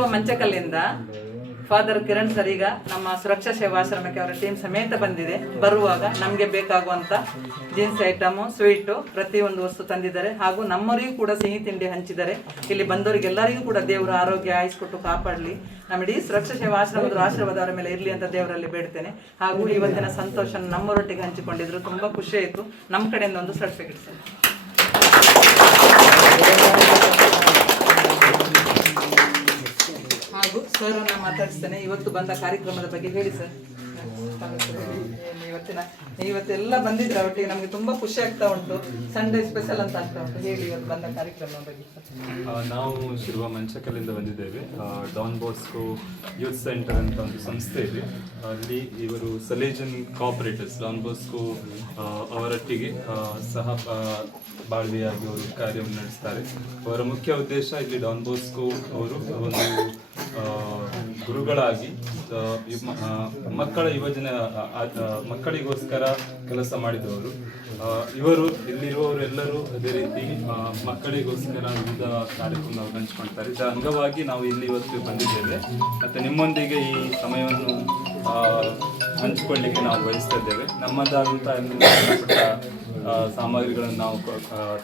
Shirva ಮಂಚಕಲ್ಲಿಂದ father Kiran sir ಈಗ ನಮ್ಮ ಸುರಕ್ಷಾ ಸೇವಾಶ್ರಮಕ್ಕೆ ಅವರ ಟೀಮ್ ಸಮೇತ ಬಂದಿದೆ. ಬರುವಾಗ ನಮಗೆ ಬೇಕಾಗುವಂಥ ಜೀನ್ಸ್ ಐಟಮು, ಸ್ವೀಟು, ಪ್ರತಿಯೊಂದು ವಸ್ತು ತಂದಿದ್ದಾರೆ. ಹಾಗೂ ನಮ್ಮವರಿಗೂ ಕೂಡ ಸಿಹಿ ತಿಂಡಿ ಹಂಚಿದ್ದಾರೆ. ಇಲ್ಲಿ ಬಂದವರಿಗೆಲ್ಲರಿಗೂ ಕೂಡ ದೇವರು ಆರೋಗ್ಯ ಆಯುಸ್ಕೊಟ್ಟು ಕಾಪಾಡಲಿ. ನಮ್ಮ ಇಡೀ ಸುರಕ್ಷಾ ಸೇವಾಶ್ರಮದ ಆಶೀರ್ವಾದ ಅವರ ಮೇಲೆ ಇರಲಿ ಅಂತ ದೇವರಲ್ಲಿ ಬೇಡ್ತೇನೆ. ಹಾಗೂ ಇವತ್ತಿನ ಸಂತೋಷ ನಮ್ಮವರೊಟ್ಟಿಗೆ ಹಂಚಿಕೊಂಡಿದ್ರು. ತುಂಬ ಖುಷಿ ಆಯಿತು. ನಮ್ಮ ಕಡೆಯಿಂದ ಒಂದು ಸರ್ಟಿಫಿಕೇಟ್ ಸರ್. ಹಾಗೂ ಸರ್ ಅನ್ನ ಮಾತಾಡಿಸ್ತೇನೆ. ಇವತ್ತು ಬಂದ ಕಾರ್ಯಕ್ರಮದ ಬಗ್ಗೆ ಹೇಳಿ ಸರ್. ಇವತ್ತೆಲ್ಲ ಬಂದಿದ್ರೆ ಒಟ್ಟಿಗೆ ನಮಗೆ ತುಂಬಾ ಖುಷಿ ಆಗ್ತಾ ಉಂಟು. ಸಂಡೇ ಸ್ಪೆಷಲ್ ಅಂತ ಆಗ್ತಾ ಉಂಟು. ಹೇಳಿ ಇವತ್ತು ಬಂದ ಕಾರ್ಯಕ್ರಮ ಬಗ್ಗೆ. ನಾವು ಶಿರುವ ಮಂಚಕಲ್ಲಿಂದ ಬಂದಿದ್ದೇವೆ. ಡಾನ್ ಬಾಸ್ಕೋ ಯೂತ್ ಸೆಂಟರ್ ಅಂತ ಒಂದು ಸಂಸ್ಥೆ ಇದೆ. ಅಲ್ಲಿ ಇವರು ಸಲೇಜನ್ ಕೋಆಪರೇಟರ್ಸ್ ಡಾನ್ ಬಾಸ್ಕೋ ಅವರೊಟ್ಟಿಗೆ ಸಹ ಬಾಳ್ವೆಯಾಗಿ ಅವರು ಕಾರ್ಯವನ್ನು ನಡೆಸ್ತಾರೆ. ಅವರ ಮುಖ್ಯ ಉದ್ದೇಶ ಇಲ್ಲಿ ಡಾನ್ ಬಾಸ್ಕೋ ಅವರು ಒಂದು ಗುರುಗಳಾಗಿ ಮಕ್ಕಳ ಯುವಜನ ಮಕ್ಕಳಿಗೋಸ್ಕರ ಕೆಲಸ ಮಾಡಿದವರು. ಇವರು ಇಲ್ಲಿರುವವರು ಎಲ್ಲರೂ ಅದೇ ರೀತಿ ಮಕ್ಕಳಿಗೋಸ್ಕರ ವಿವಿಧ ಕಾರ್ಯಕ್ರಮವನ್ನು ಹಂಚಿಕೊಳ್ತಾರೆ. ಇದರ ಅಂಗವಾಗಿ ನಾವು ಇಲ್ಲಿ ಇವತ್ತು ಬಂದಿದ್ದೇವೆ. ಮತ್ತು ನಿಮ್ಮೊಂದಿಗೆ ಈ ಸಮಯವನ್ನು ಹಂಚಿಕೊಳ್ಳಿಕ್ಕೆ ನಾವು ಬಯಸ್ತಾ ಇದ್ದೇವೆ. ನಮ್ಮದಾದಂಥ ಸಾಮಗ್ರಿಗಳನ್ನು ನಾವು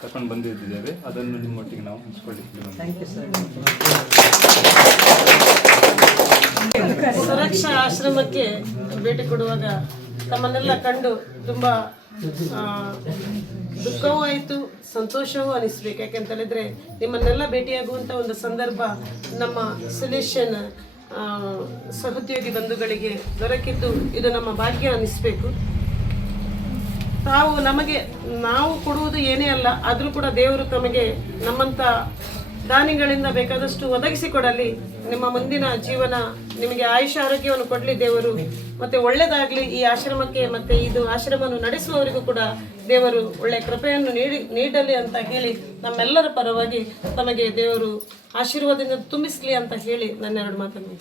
ತಕೊಂಡು ಬಂದಿದ್ದೇವೆ. ಅದನ್ನು ನಿಮ್ಮೊಟ್ಟಿಗೆ ನಾವು ಹಂಚಿಕೊಳ್ಳಿಕ್ಕೆ. Thank you sir. ಸುರಕ್ಷಾ ಆಶ್ರಮಕ್ಕೆ ಭೇಟಿ ಕೊಡುವಾಗ ತಮ್ಮನ್ನೆಲ್ಲ ಕಂಡು ತುಂಬ ದುಃಖವೂ ಆಯಿತು, ಸಂತೋಷವೂ ಅನಿಸ್ಬೇಕು. ಯಾಕೆಂತ ಹೇಳಿದ್ರೆ ನಿಮ್ಮನ್ನೆಲ್ಲ ಭೇಟಿಯಾಗುವಂಥ ಒಂದು ಸಂದರ್ಭ ನಮ್ಮ ಸೊಲ್ಯೂಷನ್ ಸಹೋದ್ಯೋಗಿ ಬಂಧುಗಳಿಗೆ ದೊರಕಿದ್ದು ಇದು ನಮ್ಮ ಭಾಗ್ಯ ಅನಿಸ್ಬೇಕು. ನಾವು ಕೊಡುವುದು ಏನೇ ಅಲ್ಲ, ಆದರೂ ಕೂಡ ದೇವರು ತಮಗೆ ನಮ್ಮಂಥ ದಾನಿಗಳಿಂದ ಬೇಕಾದಷ್ಟು ಒದಗಿಸಿಕೊಡಲಿ. ನಿಮ್ಮ ಮುಂದಿನ ಜೀವನ ನಿಮಗೆ ಆಯುಷ ಆರೋಗ್ಯವನ್ನು ಕೊಡಲಿ ದೇವರು. ಮತ್ತೆ ಒಳ್ಳೆಯದಾಗಲಿ ಈ ಆಶ್ರಮಕ್ಕೆ, ಮತ್ತೆ ಇದು ಆಶ್ರಮವನ್ನು ನಡೆಸುವವರಿಗೂ ಕೂಡ ದೇವರು ಒಳ್ಳೆಯ ಕೃಪೆಯನ್ನು ನೀಡಲಿ ಅಂತ ಹೇಳಿ ನಮ್ಮೆಲ್ಲರ ಪರವಾಗಿ ತಮಗೆ ದೇವರು ಆಶೀರ್ವಾದದಿಂದ ತುಂಬಿಸಲಿ ಅಂತ ಹೇಳಿ ನನ್ನೆರಡು ಮಾತನ್ನು.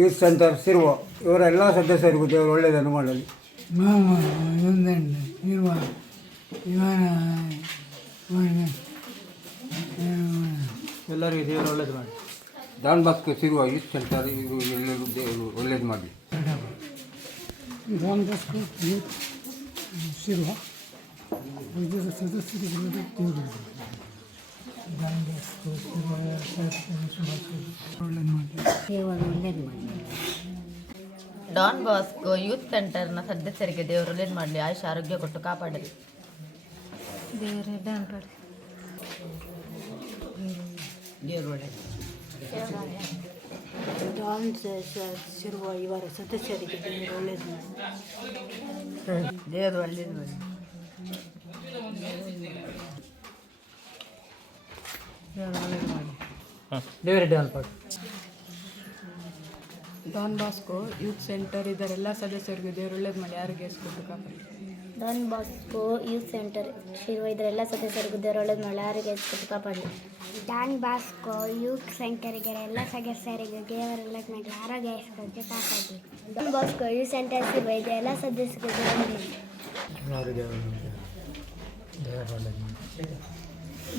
ಯೂತ್ ಸೆಂಟರ್ ಸಿರುವ ಇವರ ಎಲ್ಲ ಸದಸ್ಯರಿಗೂ ದೇವರು ಒಳ್ಳೆಯದನ್ನು ಮಾಡಲಿ. ಎಲ್ಲರಿಗೂ ದೇವರು ಒಳ್ಳೇದು ಮಾಡಿ. ಡಾನ್ ಬಾಸ್ಕೋ ಸಿರುವ ಯೂತ್ ಸೆಂಟರ್ ಇದು ಎಲ್ಲರಿಗೂ ದೇವರು ಒಳ್ಳೇದು ಮಾಡಲಿ. ಡಾನ್ ಬಾಸ್ಕೋ ಯೂತ್ ಸಿರುವ ಸದಸ್ಯರಿಗೆಲ್ಲರೂ ದೇವರು ಡಾನ್ ಬಾಸ್ಕೋ ಯೂತ್ ಸೆಂಟರ್ನ ಸದಸ್ಯರಿಗೆ ದೇವರು ಒಳ್ಳೇದು ಮಾಡಲಿ, ಆಯುಷ ಆರೋಗ್ಯ ಕೊಟ್ಟು ಕಾಪಾಡಲಿ. ದೇವರು ಒಳ್ಳೆಯದು. ಡಾನ್ ಸಿರುವ ಇವರ ಸದಸ್ಯರಿಗೆ ದೇವರು ಒಳ್ಳೇದು ಮಾಡಿ. ದೇವರು ಒಳ್ಳೇದು ಮಾಡಿ. ಡಾನ್ ಬಾಸ್ಕೋ ಯೂತ್ ಸೆಂಟರ್ ಇದರೆಲ್ಲ ಸದಸ್ಯರಿಗೆ ದೇವರು ಒಳ್ಳೇದು ಮಾಡಿ ಆರೋಗ್ಯ ಕೊಟ್ಟು ಕಾಪಾಡಿ. Don Bosco youth centre Shirva ಇದರೆಲ್ಲ ಸದಸ್ಯರಿಗೂ ದೇವರು ಒಳ್ಳೇದು ಮಾಡಿ ಆರೋಗ್ಯ ಕೊಟ್ಟು ಕಾಪಾಡಲಿ. ಡಾನ್ ಬಾಸ್ಕೋ ಯೂತ್ ಸೆಂಟರ್ಗೆ ಎಲ್ಲ ಸದಸ್ಯರಿಗೆ ದೇವರು ಒಳ್ಳೇದು ಮಾಡಿ ಆರೋಗ್ಯ ಕೊಟ್ಟು ಕಾಪಾಡಲಿ. Don Bosco youth centre Shirva ಇದೆಲ್ಲ ಸದಸ್ಯರಿಗೆ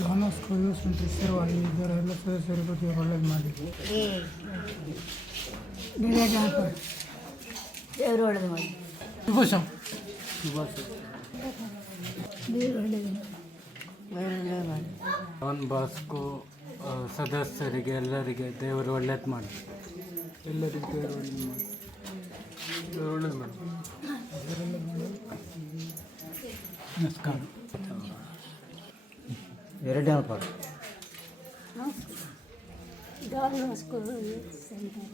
Don Bosco youth centre Shirva ಇದರೆಲ್ಲ ಸದಸ್ಯರಿಗೂ ದೇವರು ಒಳ್ಳೇದು ಮಾಡಿ. ದೇವರು ಒಳ್ಳೇದು ಮಾಡಿ. ಡಾನ್ ಬಾಸ್ಕೋ ಸದಸ್ಯರಿಗೆ ಎಲ್ಲರಿಗೆ ದೇವರು ಒಳ್ಳೇದು ಮಾಡಿ. ಎಲ್ಲರಿಗೂ ದೇವರು ಒಳ್ಳೇದು ಮಾಡಿ. ದೇವರು ಒಳ್ಳೇದು ಮಾಡಿ. ನಮಸ್ಕಾರ. ಎರಡನೇ ಪಾಠ. Don Bosco youth centre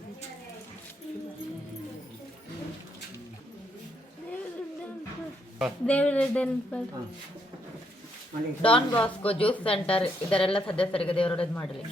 Don Bosco youth centre ಇದರೆಲ್ಲ ಸದಸ್ಯರಿಗೆ ದೇವರು ಒಳ್ಳೇದು ಮಾಡಲಿ.